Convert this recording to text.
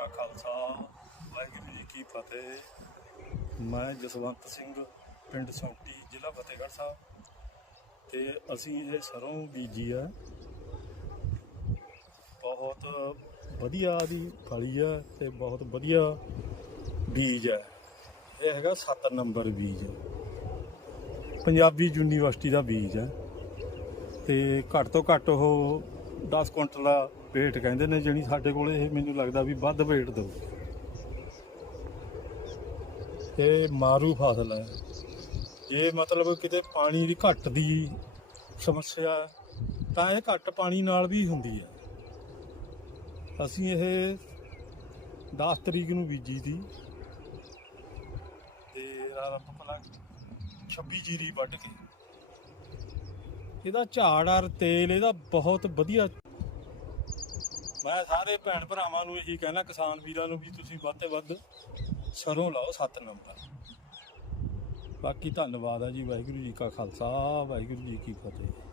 ਕਾ ਖਾਲਸਾ, ਵਾਹਿਗੁਰੂ ਜੀ ਕੀ ਫਤਿਹ। ਮੈਂ ਜਸਵੰਤ ਸਿੰਘ, ਪਿੰਡ ਸੌਂਟੀ, ਜ਼ਿਲ੍ਹਾ ਫਤਿਹਗੜ੍ਹ ਸਾਹਿਬ। ਤੇ ਅਸੀਂ ਇਹ ਸਰੋਂ ਬੀਜੀ ਆ। ਬਹੁਤ ਵਧੀਆ ਦੀ ਫਲੀ ਆ ਤੇ ਬਹੁਤ ਵਧੀਆ ਬੀਜ ਹੈ ਇਹ ਹੈਗਾ 7 ਨੰਬਰ ਬੀਜ। ਪੰਜਾਬੀ ਯੂਨੀਵਰਸਿਟੀ ਦਾ ਬੀਜ ਹੈ ਤੇ ਘੱਟ ਤੋਂ ਘੱਟ ਉਹ 10 ਕੁਇੰਟਲ ਦਾ ਵੇਟ ਕਹਿੰਦੇ ਨੇ, ਜਿਹੜੀ ਸਾਡੇ ਕੋਲ ਇਹ ਮੈਨੂੰ ਲੱਗਦਾ ਵੀ ਵੱਧ ਵੇਟ ਦਊ। ਇਹ ਮਾਰੂ ਫਸਲ ਹੈ। ਜੇ ਮਤਲਬ ਕਿਤੇ ਪਾਣੀ ਦੀ ਘੱਟ ਦੀ ਸਮੱਸਿਆ ਤਾਂ ਇਹ ਘੱਟ ਪਾਣੀ ਨਾਲ ਵੀ ਹੁੰਦੀ ਹੈ। ਅਸੀਂ ਇਹ 10 ਤਰੀਕ ਨੂੰ ਬੀਜੀ ਦੀ ਤੇ ਆਰੰਭ ਭਲਾ 26 ਜੀਰੀ ਵੱਢ ਕੇ ਇਹਦਾ ਝਾੜ ਔਰ ਤੇਲ ਇਹਦਾ ਬਹੁਤ ਵਧੀਆ। ਮੈਂ ਸਾਰੇ ਭੈਣ ਭਰਾਵਾਂ ਨੂੰ ਇਹੀ ਕਹਿਣਾ, ਕਿਸਾਨ ਵੀਰਾਂ ਨੂੰ ਵੀ ਤੁਸੀਂ ਵੱਧ ਤੇ ਵੱਧ ਸਰੋਂ ਲਾਓ 7 ਨੰਬਰ। ਬਾਕੀ ਧੰਨਵਾਦ ਆ ਜੀ, ਵਾਹਿਗੁਰੂ ਜੀ ਕਾ ਖਾਲਸਾ, ਵਾਹਿਗੁਰੂ ਜੀ ਕੀ ਫਤਿਹ।